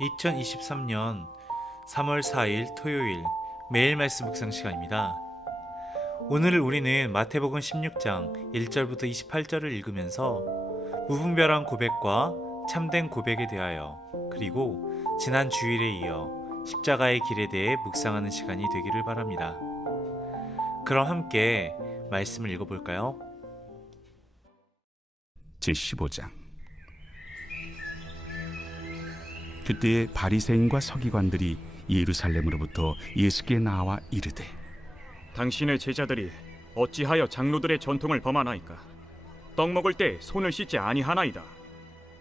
2023년 3월 4일 토요일 매일 말씀 묵상 시간입니다. 오늘 우리는 마태복음 16장 1절부터 28절을 읽으면서 무분별한 고백과 참된 고백에 대하여 그리고 지난 주일에 이어 십자가의 길에 대해 묵상하는 시간이 되기를 바랍니다. 그럼 함께 말씀을 읽어볼까요? 제15장. 그때에 바리새인과 서기관들이 예루살렘으로부터 예수께 나와 이르되, 당신의 제자들이 어찌하여 장로들의 전통을 범하나이까? 떡 먹을 때 손을 씻지 아니하나이다.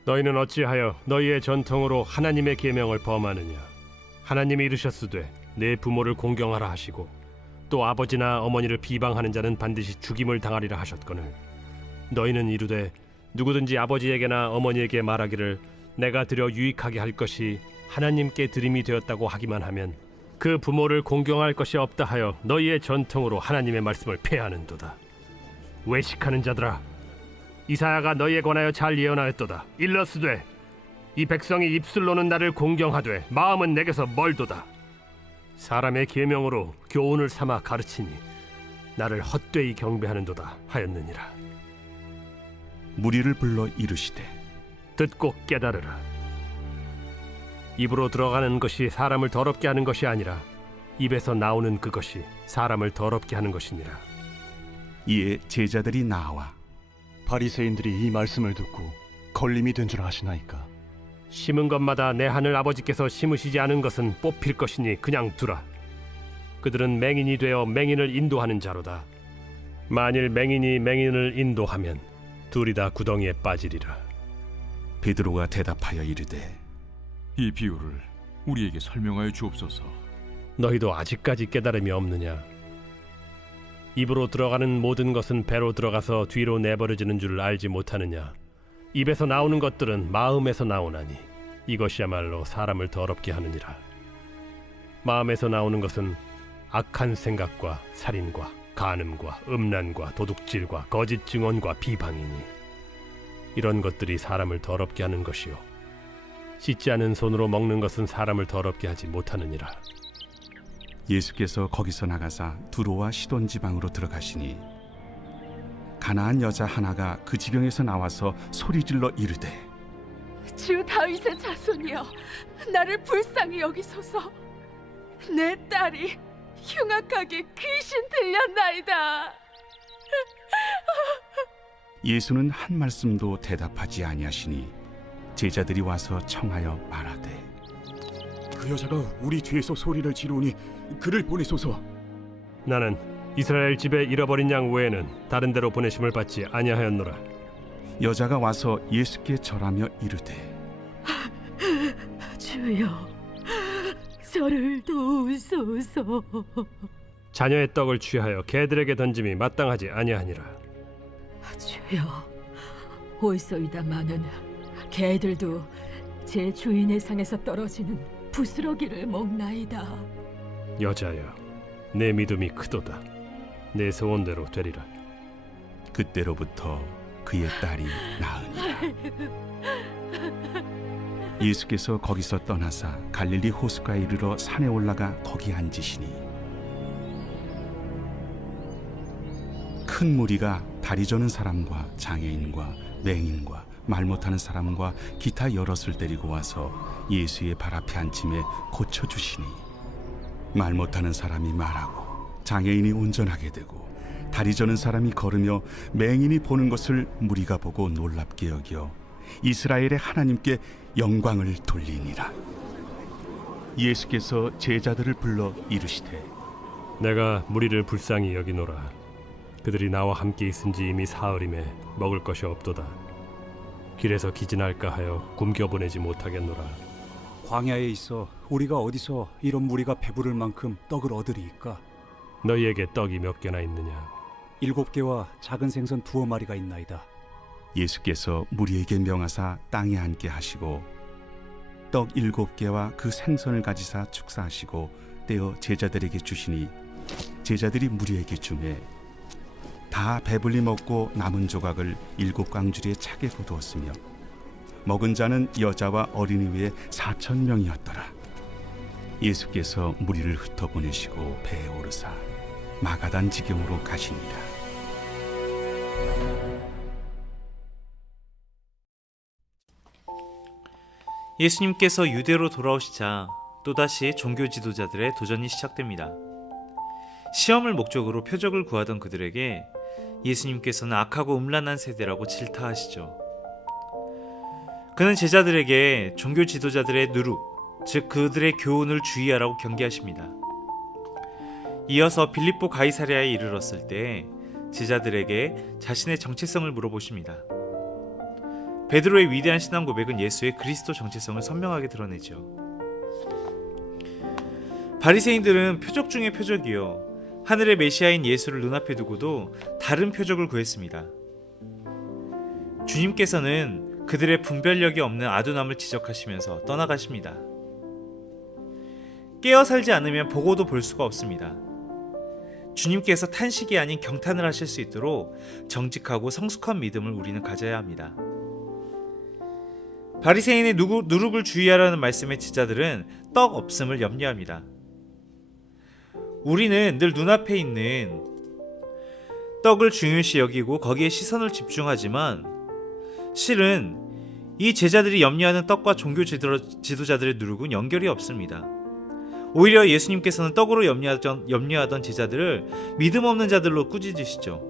너희는 어찌하여 너희의 전통으로 하나님의 계명을 범하느냐? 하나님이 이르셨으되 내 부모를 공경하라 하시고 또 아버지나 어머니를 비방하는 자는 반드시 죽임을 당하리라 하셨거늘 너희는 이르되 누구든지 아버지에게나 어머니에게 말하기를 내가 드려 유익하게 할 것이 하나님께 드림이 되었다고 하기만 하면 그 부모를 공경할 것이 없다 하여 너희의 전통으로 하나님의 말씀을 폐하는도다. 외식하는 자들아, 이사야가 너희에 관하여 잘 예언하였도다. 일러스되 이 백성이 입술로는 나를 공경하되 마음은 내게서 멀도다. 사람의 계명으로 교훈을 삼아 가르치니 나를 헛되이 경배하는도다 하였느니라. 무리를 불러 이르시되, 듣고 깨달으라. 입으로 들어가는 것이 사람을 더럽게 하는 것이 아니라 입에서 나오는 그것이 사람을 더럽게 하는 것이니라. 이에 제자들이 나와 바리새인들이 이 말씀을 듣고 걸림이 된 줄 아시나이까? 심은 것마다 내 하늘 아버지께서 심으시지 않은 것은 뽑힐 것이니 그냥 두라. 그들은 맹인이 되어 맹인을 인도하는 자로다. 만일 맹인이 맹인을 인도하면 둘이 다 구덩이에 빠지리라. 베드로가 대답하여 이르되, 이 비유를 우리에게 설명하여 주옵소서. 너희도 아직까지 깨달음이 없느냐? 입으로 들어가는 모든 것은 배로 들어가서 뒤로 내버려지는 줄 알지 못하느냐? 입에서 나오는 것들은 마음에서 나오나니 이것이야말로 사람을 더럽게 하느니라. 마음에서 나오는 것은 악한 생각과 살인과 간음과 음란과 도둑질과 거짓 증언과 비방이니 이런 것들이 사람을 더럽게 하는 것이요 씻지 않은 손으로 먹는 것은 사람을 더럽게 하지 못하느니라. 예수께서 거기서 나가사 두로와 시돈 지방으로 들어가시니 가나안 여자 하나가 그 지경에서 나와서 소리질러 이르되, 주 다윗의 자손이여, 나를 불쌍히 여기소서. 내 딸이 흉악하게 귀신 들렸나이다. 예수는 한 말씀도 대답하지 아니하시니 제자들이 와서 청하여 말하되, 그 여자가 우리 뒤에서 소리를 지르니 그를 보내소서. 나는 이스라엘 집에 잃어버린 양 외에는 다른 데로 보내심을 받지 아니하였노라. 여자가 와서 예수께 절하며 이르되, 주여, 저를 도우소서. 자녀의 떡을 취하여 개들에게 던짐이 마땅하지 아니하니라. 주여, 올소이다마는 개들도 제 주인의 상에서 떨어지는 부스러기를 먹나이다. 여자여, 내 믿음이 크도다. 내 소원대로 되리라. 그때로부터 그의 딸이 나으니라. 예수께서 거기서 떠나사 갈릴리 호수가에 이르러 산에 올라가 거기 앉으시니 큰 무리가 다리 저는 사람과 장애인과 맹인과 말 못하는 사람과 기타 여럿을 데리고 와서 예수의 발 앞에 앉힘에 고쳐주시니 말 못하는 사람이 말하고 장애인이 운전하게 되고 다리 저는 사람이 걸으며 맹인이 보는 것을 무리가 보고 놀랍게 여겨 이스라엘의 하나님께 영광을 돌리니라. 예수께서 제자들을 불러 이르시되, 내가 무리를 불쌍히 여기노라. 그들이 나와 함께 있은지 이미 사흘임에 먹을 것이 없도다. 길에서 기진할까 하여 굶겨보내지 못하겠노라. 광야에 있어 우리가 어디서 이런 무리가 배부를 만큼 떡을 얻으리이까? 너희에게 떡이 몇 개나 있느냐? 7개와 작은 생선 2마리가 있나이다. 예수께서 무리에게 명하사 땅에 앉게 하시고 떡 7개와 그 생선을 가지사 축사하시고 떼어 제자들에게 주시니 제자들이 무리에게 주매 다 배불리 먹고 남은 조각을 7 광주리에 차게 거두었으며 먹은 자는 여자와 어린이 외에 4,000명이었더라. 예수께서 무리를 흩어보내시고 배에 오르사 마가단 지경으로 가시니라. 예수님께서 유대로 돌아오시자 또다시 종교 지도자들의 도전이 시작됩니다. 시험을 목적으로 표적을 구하던 그들에게 예수님께서는 악하고 음란한 세대라고 질타하시죠. 그는 제자들에게 종교 지도자들의 누룩, 즉 그들의 교훈을 주의하라고 경계하십니다. 이어서 빌립보 가이사랴에 이르렀을 때 제자들에게 자신의 정체성을 물어보십니다. 베드로의 위대한 신앙 고백은 예수의 그리스도 정체성을 선명하게 드러내죠. 바리새인들은 표적 중의 표적이요, 하늘의 메시아인 예수를 눈앞에 두고도 다른 표적을 구했습니다. 주님께서는 그들의 분별력이 없는 아둔함을 지적하시면서 떠나가십니다. 깨어 살지 않으면 보고도 볼 수가 없습니다. 주님께서 탄식이 아닌 경탄을 하실 수 있도록 정직하고 성숙한 믿음을 우리는 가져야 합니다. 바리새인의 누룩을 주의하라는 말씀의 지자들은 떡 없음을 염려합니다. 우리는 늘 눈앞에 있는 떡을 중요시 여기고 거기에 시선을 집중하지만 실은 이 제자들이 염려하는 떡과 종교 지도자들의 누룩은 연결이 없습니다. 오히려 예수님께서는 떡으로 염려하던 제자들을 믿음 없는 자들로 꾸짖으시죠.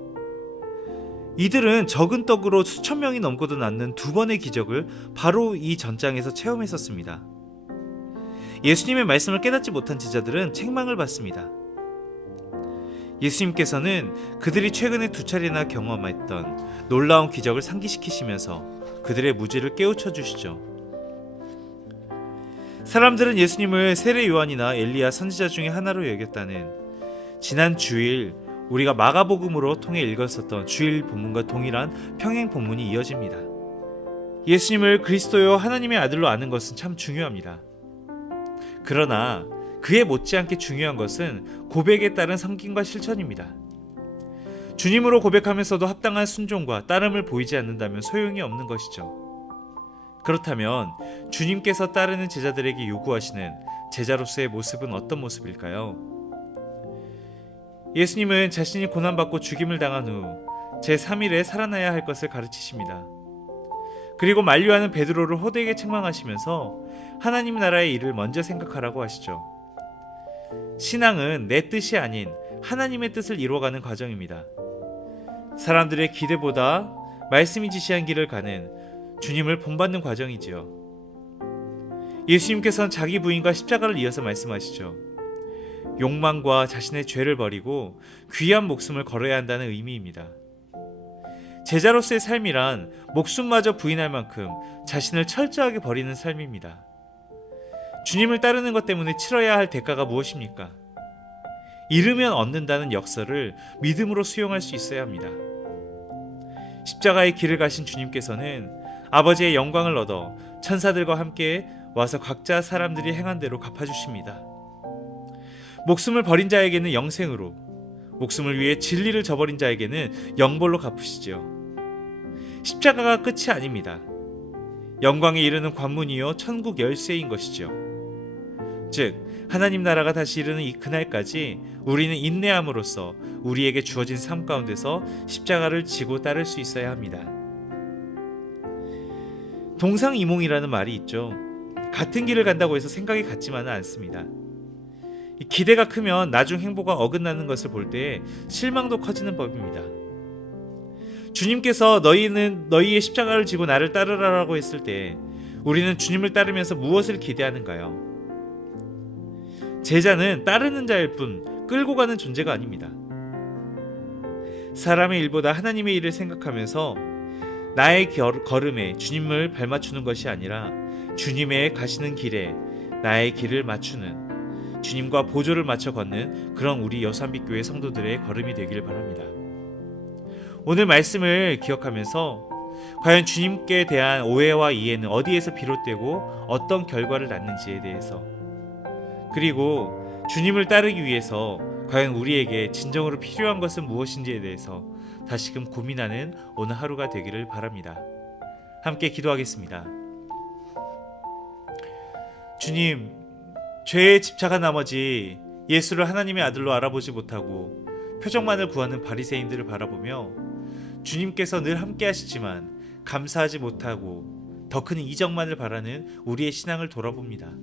이들은 적은 떡으로 수천 명이 넘고도 낳는 두 번의 기적을 바로 이 전장에서 체험했었습니다. 예수님의 말씀을 깨닫지 못한 제자들은 책망을 받습니다. 예수님께서는 그들이 최근에 2차례나 경험했던 놀라운 기적을 상기시키시면서 그들의 무지를 깨우쳐 주시죠. 사람들은 예수님을 세례 요한이나 엘리야 선지자 중에 하나로 여겼다는 지난 주일 우리가 마가복음으로 통해 읽었었던 주일 본문과 동일한 평행 본문이 이어집니다. 예수님을 그리스도요 하나님의 아들로 아는 것은 참 중요합니다. 그러나 그에 못지않게 중요한 것은 고백에 따른 섬김과 실천입니다. 주님으로 고백하면서도 합당한 순종과 따름을 보이지 않는다면 소용이 없는 것이죠. 그렇다면 주님께서 따르는 제자들에게 요구하시는 제자로서의 모습은 어떤 모습일까요? 예수님은 자신이 고난받고 죽임을 당한 후 제3일에 살아나야 할 것을 가르치십니다. 그리고 만류하는 베드로를 호되게 책망하시면서 하나님 나라의 일을 먼저 생각하라고 하시죠. 신앙은 내 뜻이 아닌 하나님의 뜻을 이루어가는 과정입니다. 사람들의 기대보다 말씀이 지시한 길을 가는 주님을 본받는 과정이지요. 예수님께서는 자기 부인과 십자가를 이어서 말씀하시죠. 욕망과 자신의 죄를 버리고 귀한 목숨을 걸어야 한다는 의미입니다. 제자로서의 삶이란 목숨마저 부인할 만큼 자신을 철저하게 버리는 삶입니다. 주님을 따르는 것 때문에 치러야 할 대가가 무엇입니까? 잃으면 얻는다는 역설을 믿음으로 수용할 수 있어야 합니다. 십자가의 길을 가신 주님께서는 아버지의 영광을 얻어 천사들과 함께 와서 각자 사람들이 행한 대로 갚아주십니다. 목숨을 버린 자에게는 영생으로, 목숨을 위해 진리를 저버린 자에게는 영벌로 갚으시죠. 십자가가 끝이 아닙니다. 영광에 이르는 관문이요 천국 열쇠인 것이죠. 즉 하나님 나라가 다시 이르는 이 그날까지 우리는 인내함으로써 우리에게 주어진 삶 가운데서 십자가를 지고 따를 수 있어야 합니다. 동상이몽이라는 말이 있죠. 같은 길을 간다고 해서 생각이 같지만은 않습니다. 기대가 크면 나중 행보가 어긋나는 것을 볼 때 실망도 커지는 법입니다. 주님께서 너희는 너희의 십자가를 지고 나를 따르라라고 했을 때 우리는 주님을 따르면서 무엇을 기대하는가요? 제자는 따르는 자일 뿐 끌고 가는 존재가 아닙니다. 사람의 일보다 하나님의 일을 생각하면서 나의 걸음에 주님을 발맞추는 것이 아니라 주님의 가시는 길에 나의 길을 맞추는, 주님과 보조를 맞춰 걷는 그런 우리 여수한빛교회 성도들의 걸음이 되길 바랍니다. 오늘 말씀을 기억하면서 과연 주님께 대한 오해와 이해는 어디에서 비롯되고 어떤 결과를 낳는지에 대해서, 그리고 주님을 따르기 위해서 과연 우리에게 진정으로 필요한 것은 무엇인지에 대해서 다시금 고민하는 오늘 하루가 되기를 바랍니다. 함께 기도하겠습니다. 주님, 죄에 집착한 나머지 예수를 하나님의 아들로 알아보지 못하고 표적만을 구하는 바리새인들을 바라보며 주님께서 늘 함께 하시지만 감사하지 못하고 더 큰 이적만을 바라는 우리의 신앙을 돌아봅니다.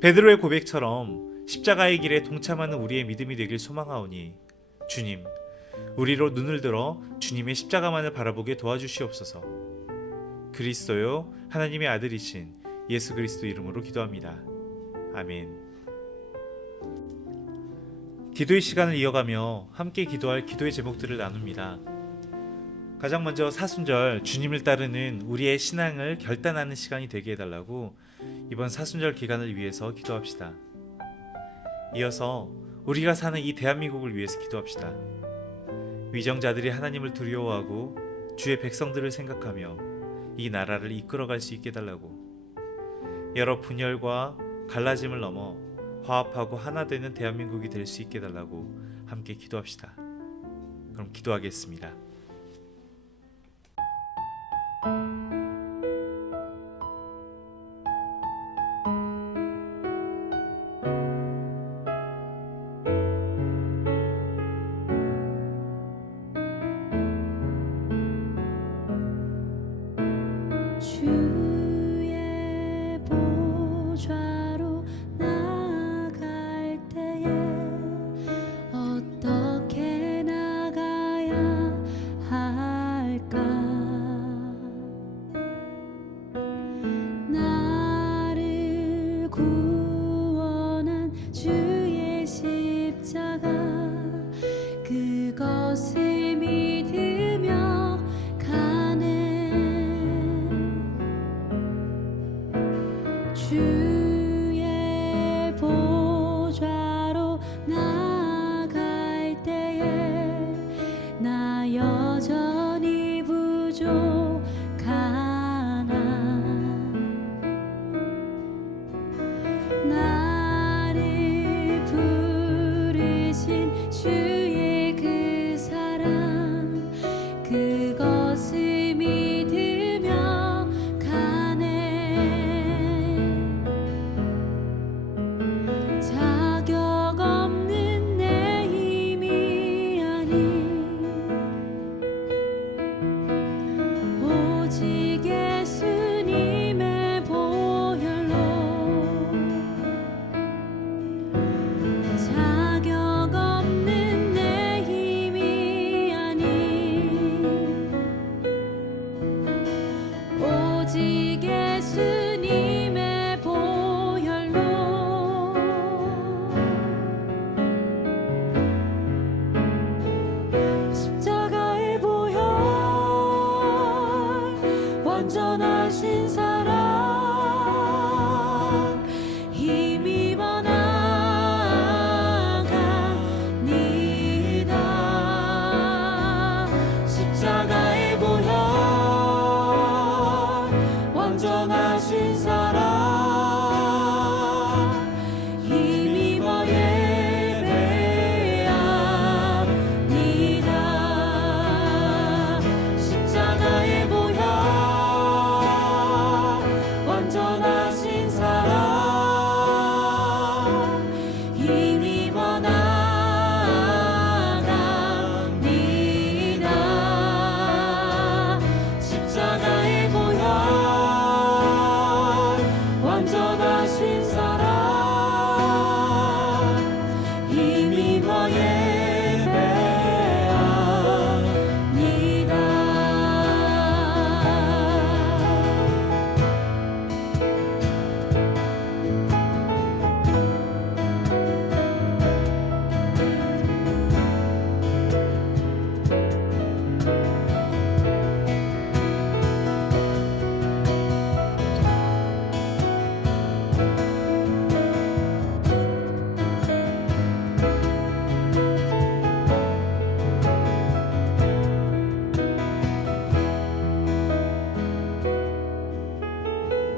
베드로의 고백처럼 십자가의 길에 동참하는 우리의 믿음이 되길 소망하오니 주님, 우리로 눈을 들어 주님의 십자가만을 바라보게 도와주시옵소서. 그리스도요 하나님의 아들이신 예수 그리스도 이름으로 기도합니다. 아멘. 기도의 시간을 이어가며 함께 기도할 기도의 제목들을 나눕니다. 가장 먼저 사순절, 주님을 따르는 우리의 신앙을 결단하는 시간이 되게 해달라고 이번 사순절 기간을 위해서 기도합시다. 이어서 우리가 사는 이 대한민국을 위해서 기도합시다. 위정자들이 하나님을 두려워하고 주의 백성들을 생각하며 이 나라를 이끌어갈 수 있게 해달라고, 여러 분열과 갈라짐을 넘어 화합하고 하나 되는 대한민국이 될 수 있게 해달라고 함께 기도합시다. 그럼 기도하겠습니다. 주의 보좌로 나아갈 때에 어떻게 나가야 할까? 나를 구원한 주의 십자가, 그것을 믿으며 가네. 주의 보좌로 나아갈 때에 나 여전히 부족하나. 나를 부르신 주의 그 사랑, 그것을 믿으며 가네. 자격 없는 내 힘이 아닌 오직 예수님의 보혈로, 자격 없는 내 힘이 아닌 오직 예수님의 보혈로, 십자가의 보혈, 완전하신 사랑, 힘입어 나아갑니다. 십자가의 보혈, 완전하신 사랑, 힘입어 예배합니다. 십자가의 보혈, 완전하신 사랑, 힘입어 나아갑니다. 십자가의 보혈, 완전하신 사랑, 힘입어 예배합니다.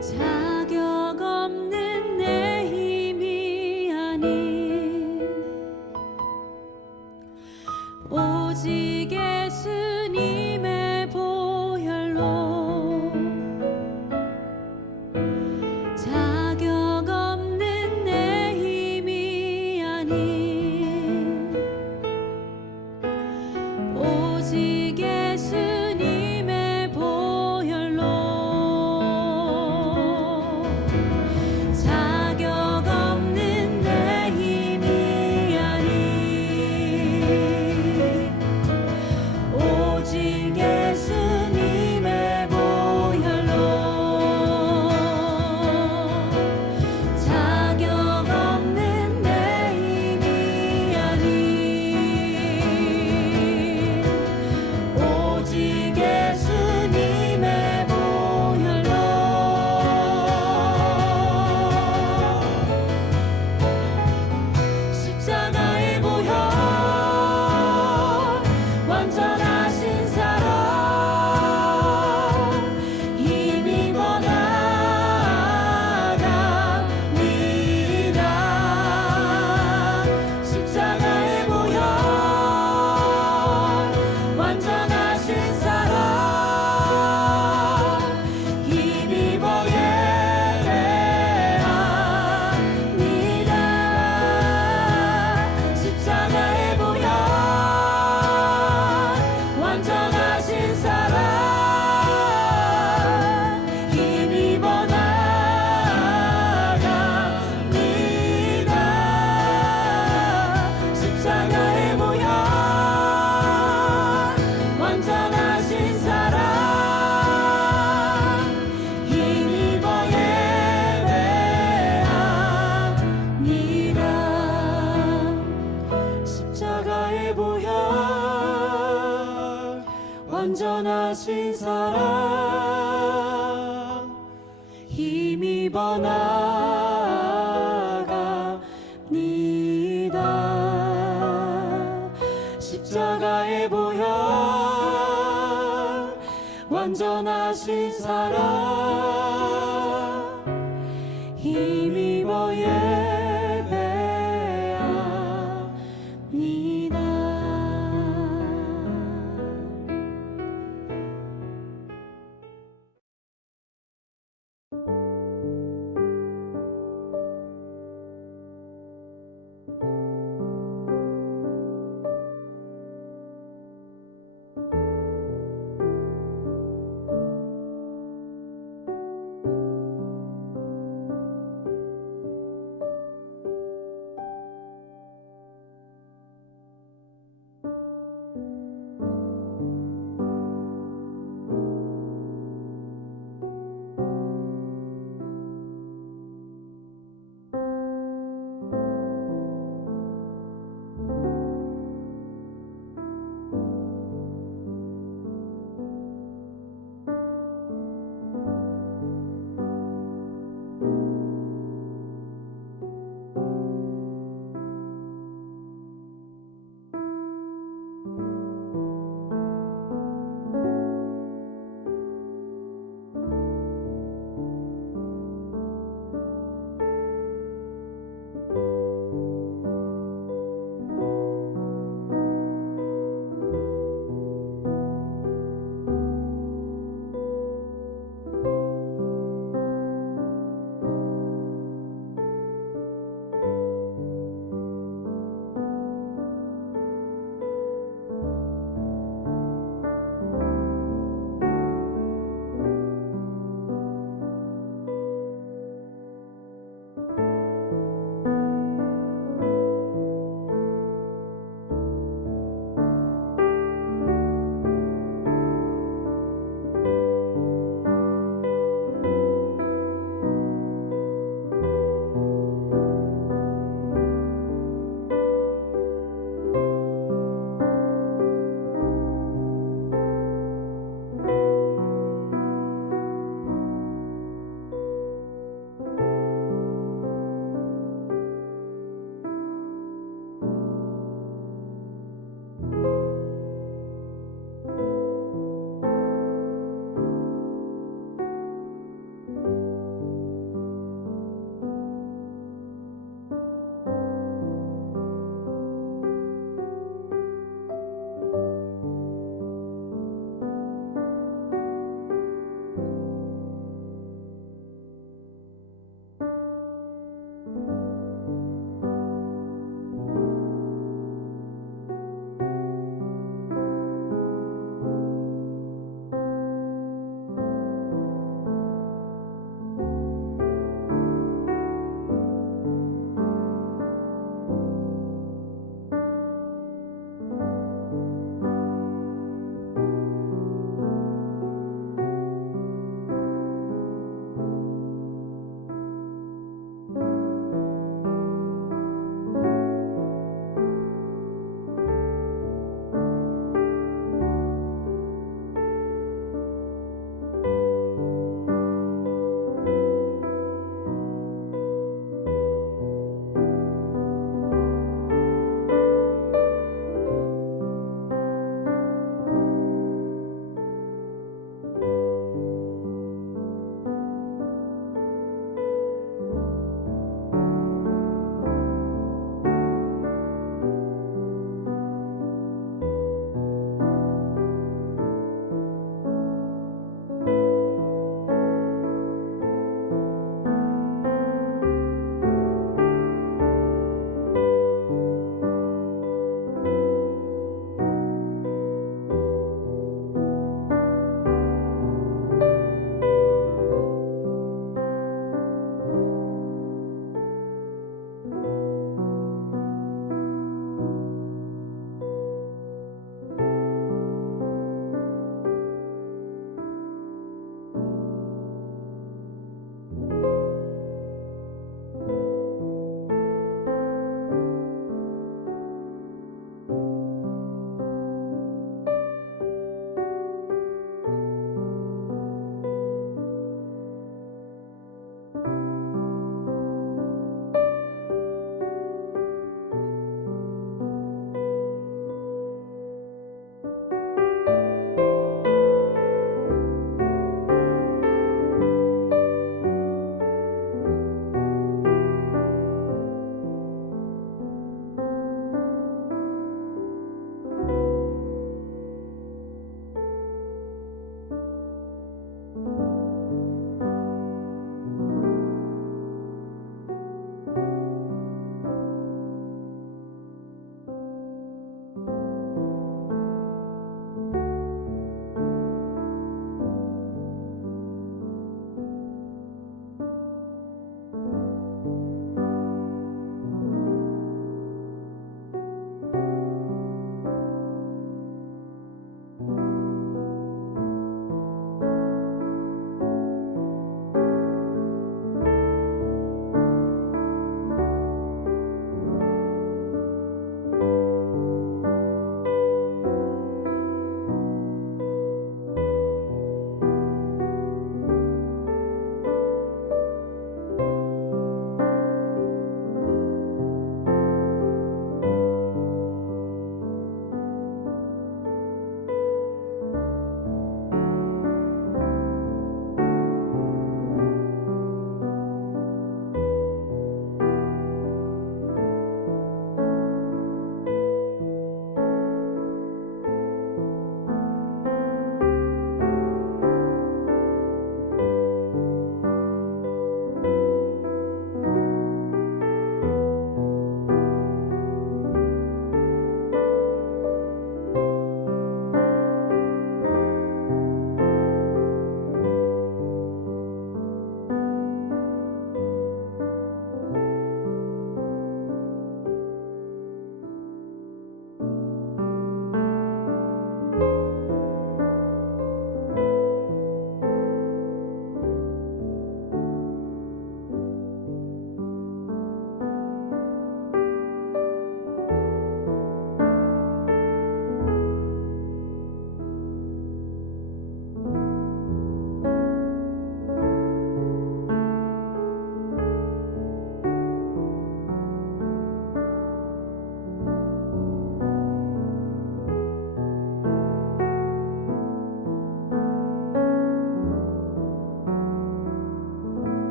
자격 없는 내 힘이 아닌 오직 예수님의 보혈로, 자격 힘입어 나아갑니다. 십자가의 보혈 완전하신 사랑 힘입어 예배합니다.